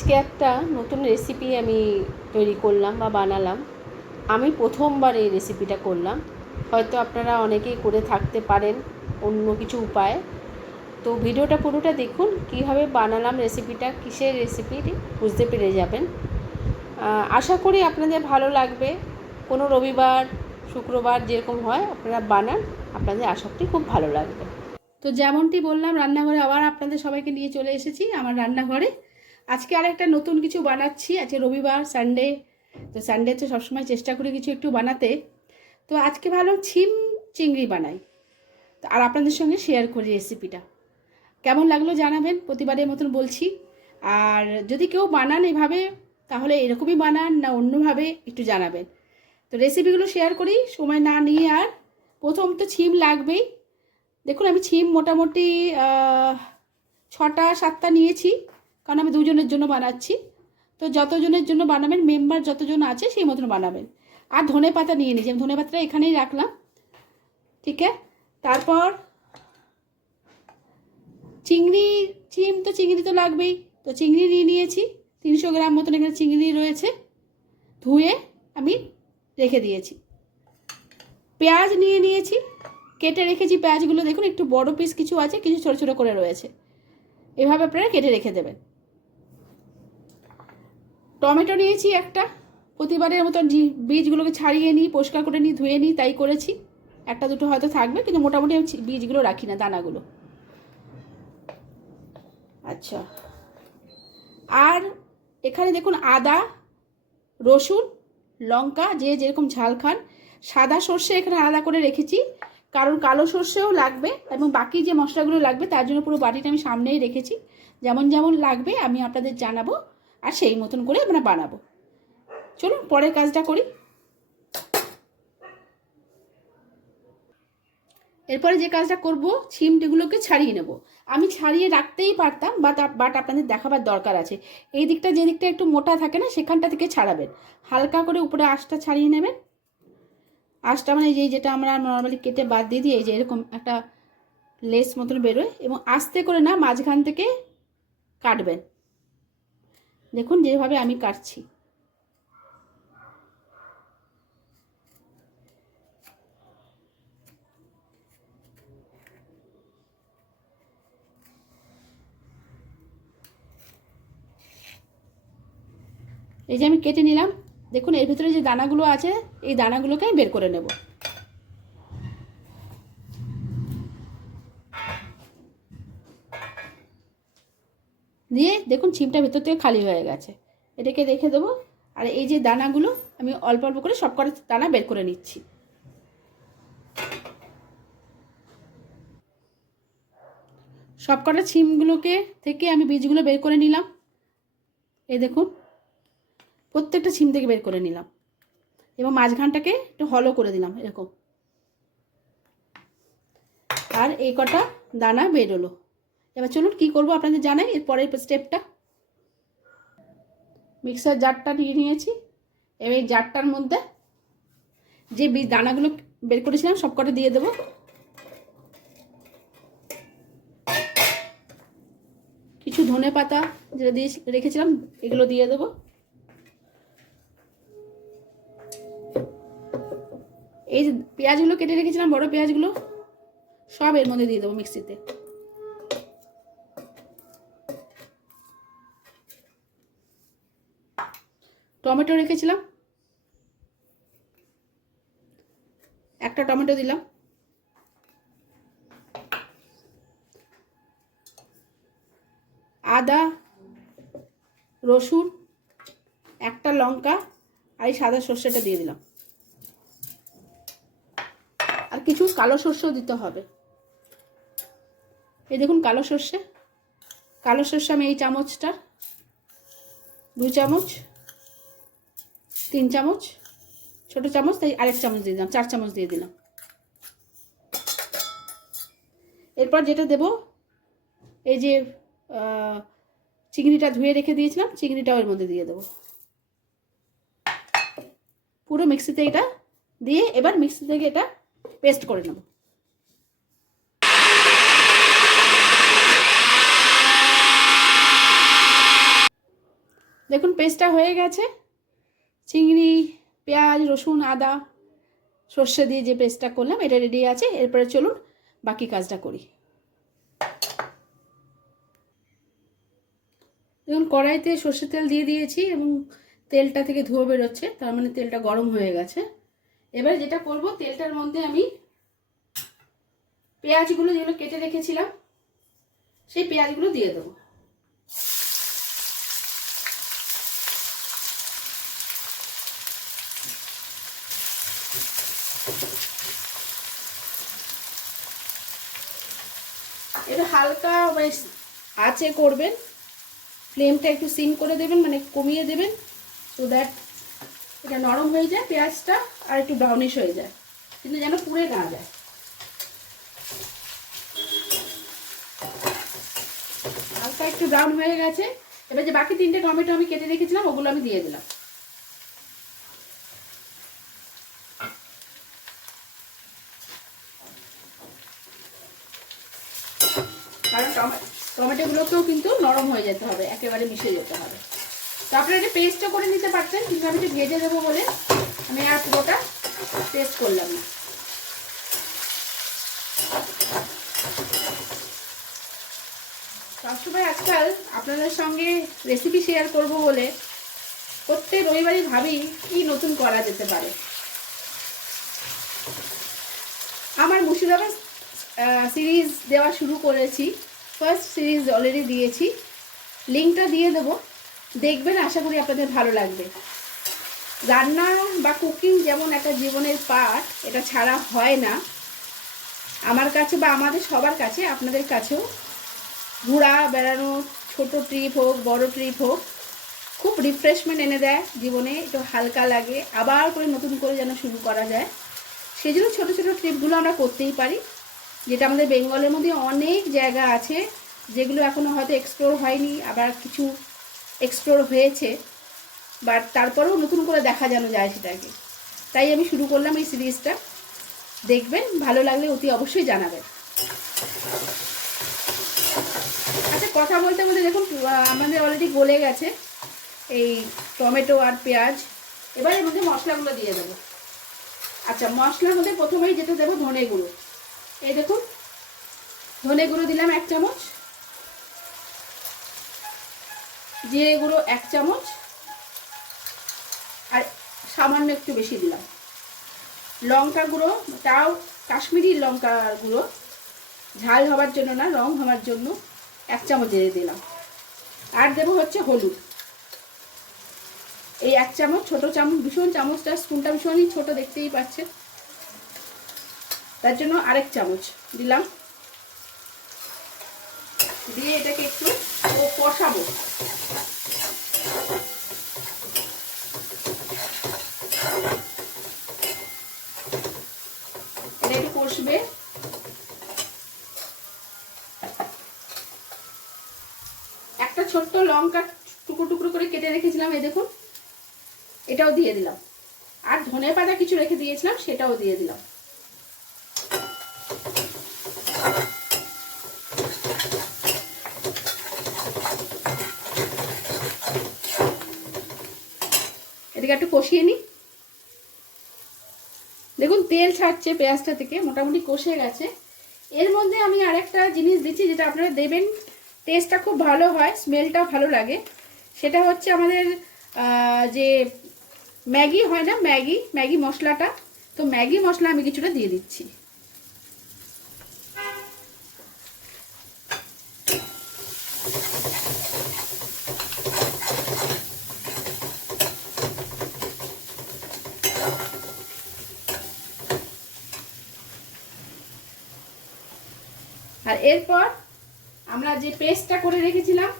আজকে একটা নতুন রেসিপি আমি তৈরি করলাম বা বানালাম। আমি প্রথমবার এই রেসিপিটা করলাম। হয়তো আপনারা অনেকেই করে থাকতে পারেন অন্য কিছু উপায়ে। তো ভিডিওটা পুরোটা দেখুন, কীভাবে বানালাম রেসিপিটা, কিসের রেসিপি বুঝতে পেরে যাবেন। আশা করি আপনাদের ভালো লাগবে। কোনো রবিবার শুক্রবার যেরকম হয় আপনারা বানান, আপনাদের আশা করি খুব ভালো লাগবে। তো যেমনটি বললাম, রান্নাঘরে আবার আপনাদের সবাইকে নিয়ে চলে এসেছি আমার রান্নাঘরে। আজকে আর একটা নতুন কিছু বানাচ্ছি। আজকে রবিবার, সানডে। তো সানডেতে সবসময় চেষ্টা করি কিছু একটু বানাতে। তো আজকে ভালো চিংড়ি বানাই। তো আর আপনাদের সঙ্গে শেয়ার করি রেসিপিটা। কেমন লাগলো জানাবেন, প্রতিবারের মতন বলছি। আর যদি কেউ বানান এভাবে, তাহলে এরকমই বানান না অন্যভাবে একটু জানাবেন। তো রেসিপিগুলো শেয়ার করি সময় না নিয়ে। আর প্রথম তো ছিম লাগবেই। দেখুন আমি ছিম মোটামুটি 6টা 7টা নিয়েছি, কারণ আমি দুজনের জন্য বানাচ্ছি। তো যতজনের জন্য বানাবেন, মেম্বার যতজন আছে সেই মতন বানাবেন। আর ধনে পাতা নিয়ে নিয়েছি, আমি ধনে পাতাটা এখানেই রাখলাম। ঠিক আছে। তারপর চিংড়ি তো লাগবেই। তো চিংড়ি নিয়ে নিয়েছি, 300 গ্রাম মতন এখানে চিংড়ি রয়েছে, ধুয়ে আমি রেখে দিয়েছি। পেঁয়াজ নিয়ে নিয়েছি, কেটে রেখেছি পেঁয়াজগুলো। দেখুন একটু বড় পিস কিছু আছে, কিছু ছোটো ছোটো করে রয়েছে। এভাবে আপনারা কেটে রেখে দেবেন। টমেটো নিয়েছি একটা, প্রতিবারের মতন বীজগুলোকে ছাড়িয়ে নিই, পরিষ্কার করে নিই, ধুয়ে নিই, তাই করেছি। একটা দুটো হয়তো থাকবে, কিন্তু মোটামুটি আমি বীজগুলো রাখি না, দানাগুলো। আচ্ছা, আর এখানে দেখুন আদা, রসুন, লঙ্কা, যে যেরকম ঝাল খান। সাদা সর্ষে এখানে আলাদা করে রেখেছি, কারণ কালো সর্ষেও লাগবে, এবং বাকি যে মশলাগুলো লাগবে তার জন্য পুরো বাটিটা আমি সামনেই রেখেছি। যেমন যেমন লাগবে আমি আপনাদের জানাবো, আর সেই মতন করে আমরা বানাবো। চলুন পরের কাজটা করি। এরপরে যে কাজটা করব, ছিমটিগুলোকে ছাড়িয়ে নেব। আমি ছাড়িয়ে রাখতেই পারতাম, বাট আপনাদের দেখাবার দরকার আছে। এই দিকটা, যে দিকটা একটু মোটা থাকে না, সেখানটা থেকে ছাড়াবেন। হালকা করে উপরে আঁশটা ছাড়িয়ে নেবেন। আঁশটা মানে যেটা আমরা নর্মালি কেটে বাদ দিয়ে দিই, এই যে এরকম একটা লেস মতন বেরোয়, এবং আস্তে করে না মাঝখান থেকে কাটবেন। দেখুন যেভাবে আমি কাটছি। এই যে আমি কেটে নিলাম। দেখুন এর ভিতরে যে দানাগুলো আছে, এই দানাগুলোকে আমি বের করে নেব। দিয়ে দেখুন ছিমটা ভেতর থেকে খালি হয়ে গেছে, এটাকে রেখে দেবো। আর এই যে দানাগুলো আমি অল্প অল্প করে সব কটা দানা বের করে নিচ্ছি। সব কটা ছিমগুলোকে থেকে আমি বীজগুলো বের করে নিলাম। এই দেখুন প্রত্যেকটা ছিম থেকে বের করে নিলাম, এবং মাঝখানটাকে একটু হলো করে দিলাম এরকম। আর এই কটা দানা বেরোলো। এবার চলুন কি করব আপনাদের জানাই এর পরের স্টেপটা। মিক্সার জারটা নিয়ে নিয়েছি, এবার এই জারটার মধ্যে যে বীজ দানাগুলো বের করেছিলাম সব কটা দিয়ে দেবো। কিছু ধনে পাতা যেটা দিয়ে রেখেছিলাম এগুলো দিয়ে দেবো। এই যে পেঁয়াজগুলো কেটে রেখেছিলাম, বড় পেঁয়াজগুলো সব এর মধ্যে দিয়ে দেবো মিক্সিতে। টমেটো রেখেছিলাম, একটা টমেটো দিলাম। আদা, রসুন, একটা লঙ্কা, আর এই সাদা সর্ষেটা দিয়ে দিলাম। আর কিছু কালো সর্ষেও দিতে হবে। এই দেখুন কালো সর্ষে আমি এই চামচটা 2 চামচ, 3 চামচ, ছোটো চামচ তাই আরেক চামচ দিয়ে দিলাম, 4 চামচ দিয়ে দিলাম। এরপর যেটা দেব, এই যে চিংড়িটা ধুয়ে রেখে দিয়েছিলাম, চিংড়িটাও এর মধ্যে দিয়ে দেবো। পুরো মিক্সিতে এটা দিয়ে এবার মিক্সি থেকে এটা পেস্ট করে নেব। দেখুন পেস্টটা হয়ে গেছে, চিংড়ি, পেঁয়াজ, রসুন, আদা, সর্ষে দিয়ে যে পেস্টটা করলাম এটা রেডি আছে। এরপরে চলুন বাকি কাজটা করি। দেখুন কড়াইতে সর্ষের তেল দিয়ে দিয়েছি এবং তেলটা থেকে ধোঁয়া বেরোচ্ছে, তার মানে তেলটা গরম হয়ে গেছে। এবারে যেটা করব, তেলটার মধ্যে আমি পেঁয়াজগুলো যেগুলো কেটে রেখেছিলাম সেই পেঁয়াজগুলো দিয়ে দেবো। এটা হালকা আঁচে করবেন, ফ্লেমটা একটু সিম করে দেবেন, মানে কমিয়ে দেবেন, সো দ্যাট এটা নরম হয়ে যায় পেঁয়াজটা আর একটু ব্রাউনিশ হয়ে যায়, কিন্তু যেন পুড়ে না যায়। হালকা একটু ব্রাউন হয়ে গেছে। এবার যে বাকি 3টে টমেটো আমি কেটে রেখেছিলাম ওগুলো আমি দিয়ে দিলাম। কারণ টমেটোগুলোকেও কিন্তু নরম হয়ে যেতে হবে, একেবারে মিশে যেতে হবে। তো আপনারা এটা পেস্টও করে নিতে পারতেন, কিন্তু আমি একটু ভেজে দেবো বলে আমি আর পুরোটা পেস্ট করলাম না। সবসময় আজকাল আপনাদের সঙ্গে রেসিপি শেয়ার করব বলে প্রত্যেক রবিবারই ভাবি কি নতুন করা যেতে পারে। আমার মুর্শিদাবাদ সিরিজ দেওয়া শুরু করেছি, ফার্স্ট সিরিজ অলরেডি দিয়েছি, লিঙ্কটা দিয়ে দেবো, দেখবেন, আশা করি আপনাদের ভালো লাগবে। রান্না বা কুকিং যেমন একটা জীবনের পার্ট, এটা ছাড়া হয় না আমার কাছে বা আমাদের সবার কাছে, আপনাদের কাছেও। ঘোরা বেড়ানো, ছোট ট্রিপ হোক বড় ট্রিপ হোক, খুব রিফ্রেশমেন্ট এনে দেয় জীবনে, একটু হালকা লাগে, আবার করে নতুন করে যেন শুরু করা যায়। সেই জন্য ছোটো ছোটো ট্রিপগুলো আমরা করতেই পারি, যেটা আমাদের বেঙ্গলের মধ্যে অনেক জায়গা আছে যেগুলো এখনও হয়তো এক্সপ্লোর হয়নি, আবার কিছু এক্সপ্লোর হয়েছে, বাট তারপরেও নতুন করে দেখা যেন যায় সেটাকে। তাই আমি শুরু করলাম এই সিরিজটা, দেখবেন, ভালো লাগলে অতি অবশ্যই জানাবেন। আচ্ছা, কথা বলতে বলতে দেখুন আমাদের অলরেডি গলে গেছে এই টমেটো আর পেঁয়াজ। এবার এর মধ্যে মশলাগুলো দিয়ে দেবো। আচ্ছা, মশলার মধ্যে প্রথমেই যেটা দেবো ধনে গুঁড়ো। এই দেখুন ধনে গুঁড়ো দিলাম 1 চামচ, জিরে গুঁড়ো 1 চামচ, আর সামান্য একটু বেশি দিলাম লঙ্কা গুঁড়ো, তাও কাশ্মীরি লঙ্কা গুঁড়ো, ঝাল হওয়ার জন্য না, রং হওয়ার জন্য 1 চামচ দিয়ে দিলাম। আর দেবো হচ্ছে হলুদ, এই 1 চামচ, ছোটো চামচ, ভীষণ চামচটা, স্পুনটা ভীষণই ছোটো দেখতেই পাচ্ছেন, তার জন্য আরেক চামচ দিলাম। দিয়ে এটাকে একটু কষাবো। এটা একটু কষবে। একটা ছোট্ট লঙ্কা টুকরো টুকরো করে কেটে রেখেছিলাম, এই দেখুন, এটাও দিয়ে দিলাম। আর ধনে পাতা কিছু রেখে দিয়েছিলাম, সেটাও দিয়ে দিলাম। এদিকে একটু কষিয়ে নিই। দেখুন তেল ছাড়ছে পেঁয়াজটা থেকে, মোটামুটি কষে গেছে। এর মধ্যে আমি আরেকটা জিনিস দিচ্ছি, যেটা আপনারা দেবেন, টেস্টটা খুব ভালো হয়, স্মেলটাও ভালো লাগে। সেটা হচ্ছে আমাদের যে ম্যাগি হয় না, ম্যাগি মশলাটা, তো ম্যাগি মশলা আমি কিছুটা দিয়ে দিচ্ছি। আর এরপর আমরা যে পেস্টটা করে রেখেছিলাম,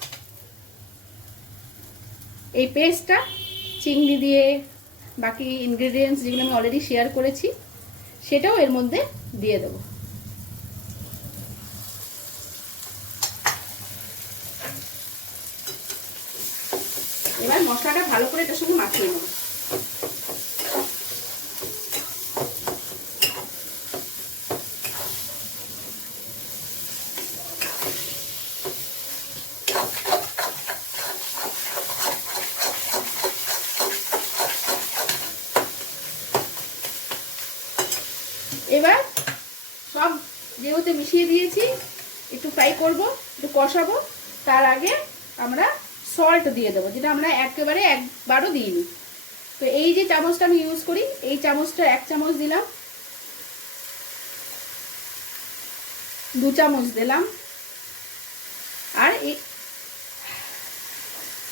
এই পেস্টটা চিংড়ি দিয়ে বাকি ইনগ্রেডিয়েন্টস যেগুলো আমি অলরেডি শেয়ার করেছি সেটাও এর মধ্যে দিয়ে দেবো। এবার মশলাটা ভালো করে এটার সঙ্গে মাখিয়ে নেব। এবার সব যেহেতু মিশিয়ে দিয়েছি, একটু ফ্রাই করব, একটু কষাবো। তার আগে আমরা সল্ট দিয়ে দেবো, যেটা আমরা একেবারে একবারও দিইনি। তো এই যে চামচটা আমি ইউজ করি, এই চামচটা 1 চামচ দিলাম, 2 চামচ দিলাম, আর এই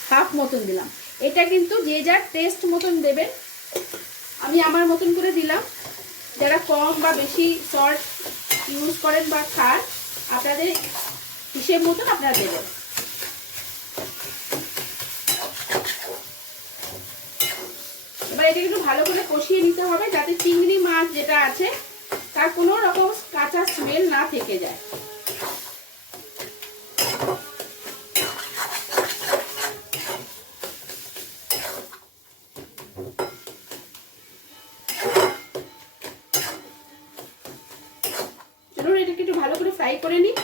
হাফ মতন দিলাম। এটা কিন্তু যে যার টেস্ট মতন দেবেন, আমি আমার মতন করে দিলাম। যারা কম বা বেশি সল্ট ইউজ করেন বা খান, আপনাদের হিসেব মতন আপনারা দেবেন। এবার এটা একটু ভালো করে কষিয়ে নিতে হবে, যাতে চিংড়ি মাছ যেটা আছে তার কোনো রকম কাঁচা স্মেল না থেকে যায়। চলুন এটাকে একটু ভালো করে ফ্রাই করে নিই।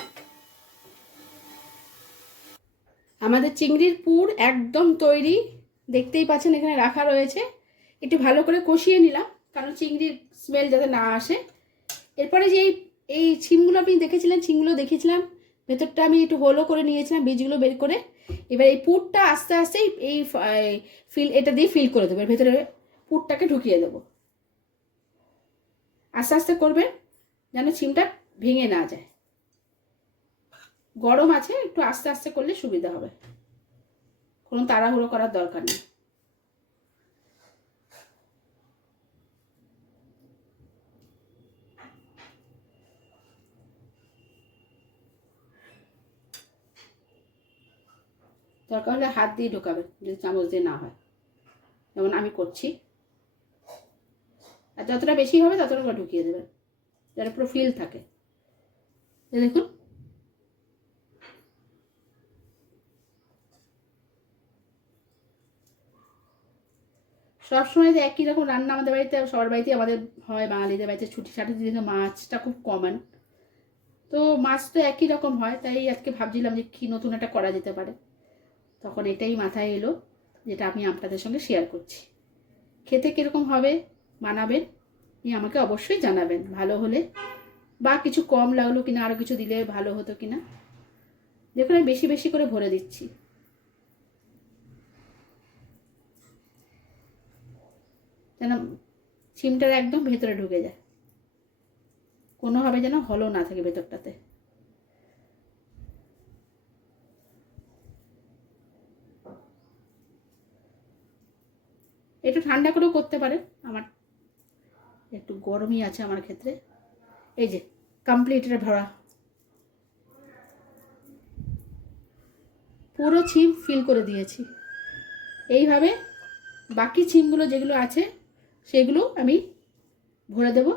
আমাদের চিংড়ির পুর একদম তৈরি, দেখতেই পাচ্ছেন এখানে রাখা রয়েছে। একটু ভালো করে কষিয়ে নিলাম, কারণ চিংড়ির স্মেল যাতে না আসে। এরপরে যে এই ছিমগুলো আপনি দেখেছিলেন, ছিমগুলো দেখিয়েছিলাম, ভেতরটা আমি একটু হোলও করে নিয়েছিলাম, বীজগুলো বের করে। এবার এই পুরটা আস্তে আস্তে এই এটা দিয়ে ফিল করে দেবো, ভেতরে পুরটাকে ঢুকিয়ে দেবো। আস্তে আস্তে করবেন যেন ছিমটা ভেঙে না যায়। গরম আছে, একটু আস্তে আস্তে করলে সুবিধা হবে, কোনো তাড়াহুড়ো করার দরকার নেই। দরকার হলে হাত দিয়ে ঢোকাবেন, যদি চামচ দিয়ে না হয়, যেমন আমি করছি। আর যতটা বেশি হবে ততটা ঢুকিয়ে দেবেন, যাতে পুরো ফিল থাকে। দেখুন সবসময় যে একই রকম রান্না আমাদের বাড়িতে, সবার বাড়িতেই আমাদের হয়, বাঙালিদের বাড়িতে ছুটি ছাটির দিনে মাছটা খুব কমন। তো মাছ তো একই রকম হয়, তাই আজকে ভাবছিলাম যে কী নতুন একটা করা যেতে পারে। তখন এটাই মাথায় এলো, যেটা আমি আপনাদের সঙ্গে শেয়ার করছি। খেতে কীরকম হবে বানাবেন, আমাকে অবশ্যই জানাবেন, ভালো হলে বা কিছু কম লাগলো কিনা, আরও কিছু দিলে ভালো হতো কিনা। দেখুন আমি বেশি বেশি করে ভরে দিচ্ছি, যেন সিমটার একদম ভেতরে ঢুকে যায়, কোনোভাবে যেন হলো না থাকে ভেতরটাতে। একটু ঠান্ডা করেও করতে পারেন, আমার একটু গরমই আছে আমার ক্ষেত্রে। এই যে কমপ্লিট এটা ভরা, পুরো ছিম ফিল করে দিয়েছি। এইভাবে বাকি ছিমগুলো যেগুলো আছে সেগুলো আমি ভরে দেব।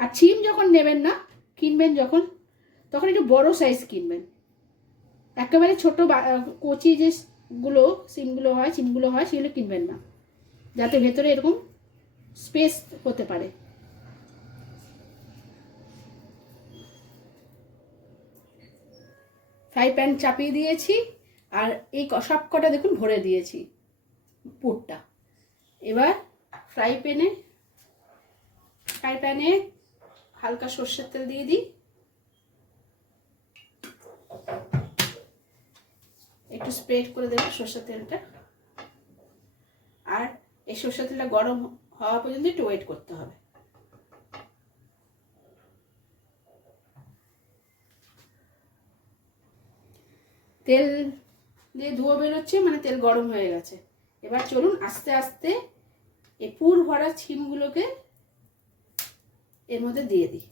আর ছিম যখন নেবেন না, কিনবেন যখন, তখন একটু বড় সাইজ কিনবেন। একেবারে ছোট কচি যেগুলো সিমগুলো হয়, চিমগুলো হয়, সেগুলো কিনবেন না, যাতে ভেতরে এরকম স্পেস হতে পারে। ফ্রাই প্যান চাপিয়ে দিয়েছি, আর এই সব কটা দেখুন ভরে দিয়েছি পুরটা। এবার ফ্রাই প্যানে হালকা সর্ষের তেল দিয়ে দিই, একটু স্প্রেড করে দেবো সর্ষের তেলটা। আর এই সর্ষের তেলটা গরম হওয়া পর্যন্ত একটু ওয়েট করতে হবে। তেল দিয়ে ধোঁয়া বেরোচ্ছে, মানে তেল গরম হয়ে গেছে। এবার চলুন আস্তে আস্তে এই পুর ভরা ছিমগুলোকে এর মধ্যে দিয়ে দিই।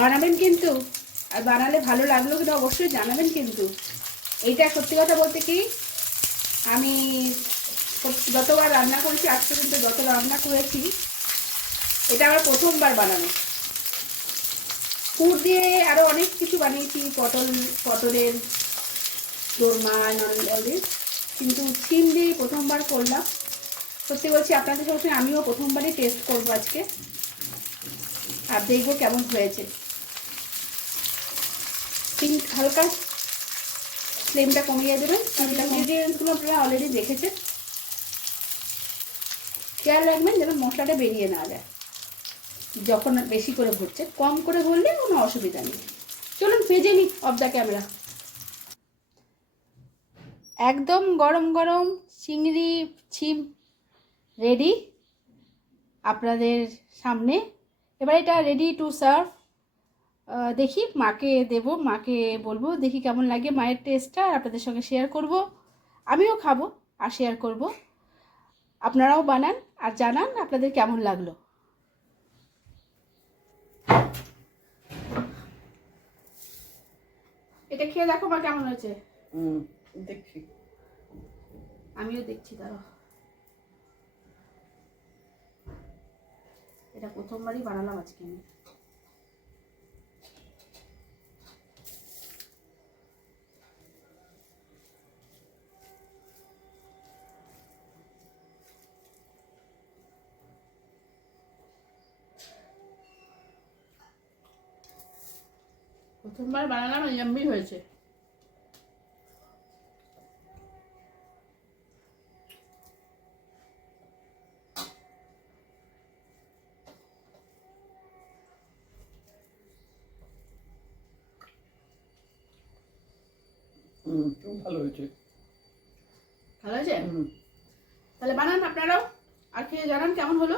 বানাবেন কিন্তু, আর বানালে ভালো লাগলো কিনা অবশ্যই জানাবেন কিন্তু। এইটা সত্যি কথা বলতে কি, আমি যতবার রান্না করেছি আজ পর্যন্ত, যত রান্না করেছি, এটা আমার প্রথমবার বানানো। পুর দিয়ে আরও অনেক কিছু বানিয়েছি, পটলের তোর মা ননদির, কিন্তু সিম দিয়ে প্রথমবার করলাম। সত্যি বলছি আপনাদের সাথে আমিও প্রথমবারই টেস্ট করবো আজকে, আর দেখবো কেমন হয়েছে। সিম হালকা ফ্লেমটা কমিয়ে দেবেন। ইনগ্রিডিয়েন্টসগুলো আপনারা অলরেডি দেখেছেন। খেয়াল রাখবেন যেন মশলাটা বেরিয়ে না যায় যখন বেশি করে ভরছে। কম করে ভরলে কোনো অসুবিধা নেই। চলুন ভেজে নিই অফ দ্য ক্যামেরা। একদম গরম গরম চিংড়ি ছিম রেডি আপনাদের সামনে। এবার এটা রেডি টু সার্ভ। দেখি মাকে দেবো, মাকে বলবো দেখি কেমন লাগে মায়ের টেস্টটা, আর আপনাদের সঙ্গে শেয়ার করব। আমিও খাবো আর শেয়ার করব। আপনারাও বানান আর জানান আপনাদের কেমন লাগলো। এটা খেয়ে দেখো মা কেমন হয়েছে। দেখছি। আমিও দেখছি, দাঁড়াও। এটা প্রথমবারই বানালাম আজকে আমি। প্রথমবার বানালাম, ইয়াম্মি হয়েছে। খুব ভালো হয়েছে। ভালো হয়েছে? তাহলে বানান আপনারাও আর খেয়ে জানান কেমন হলো।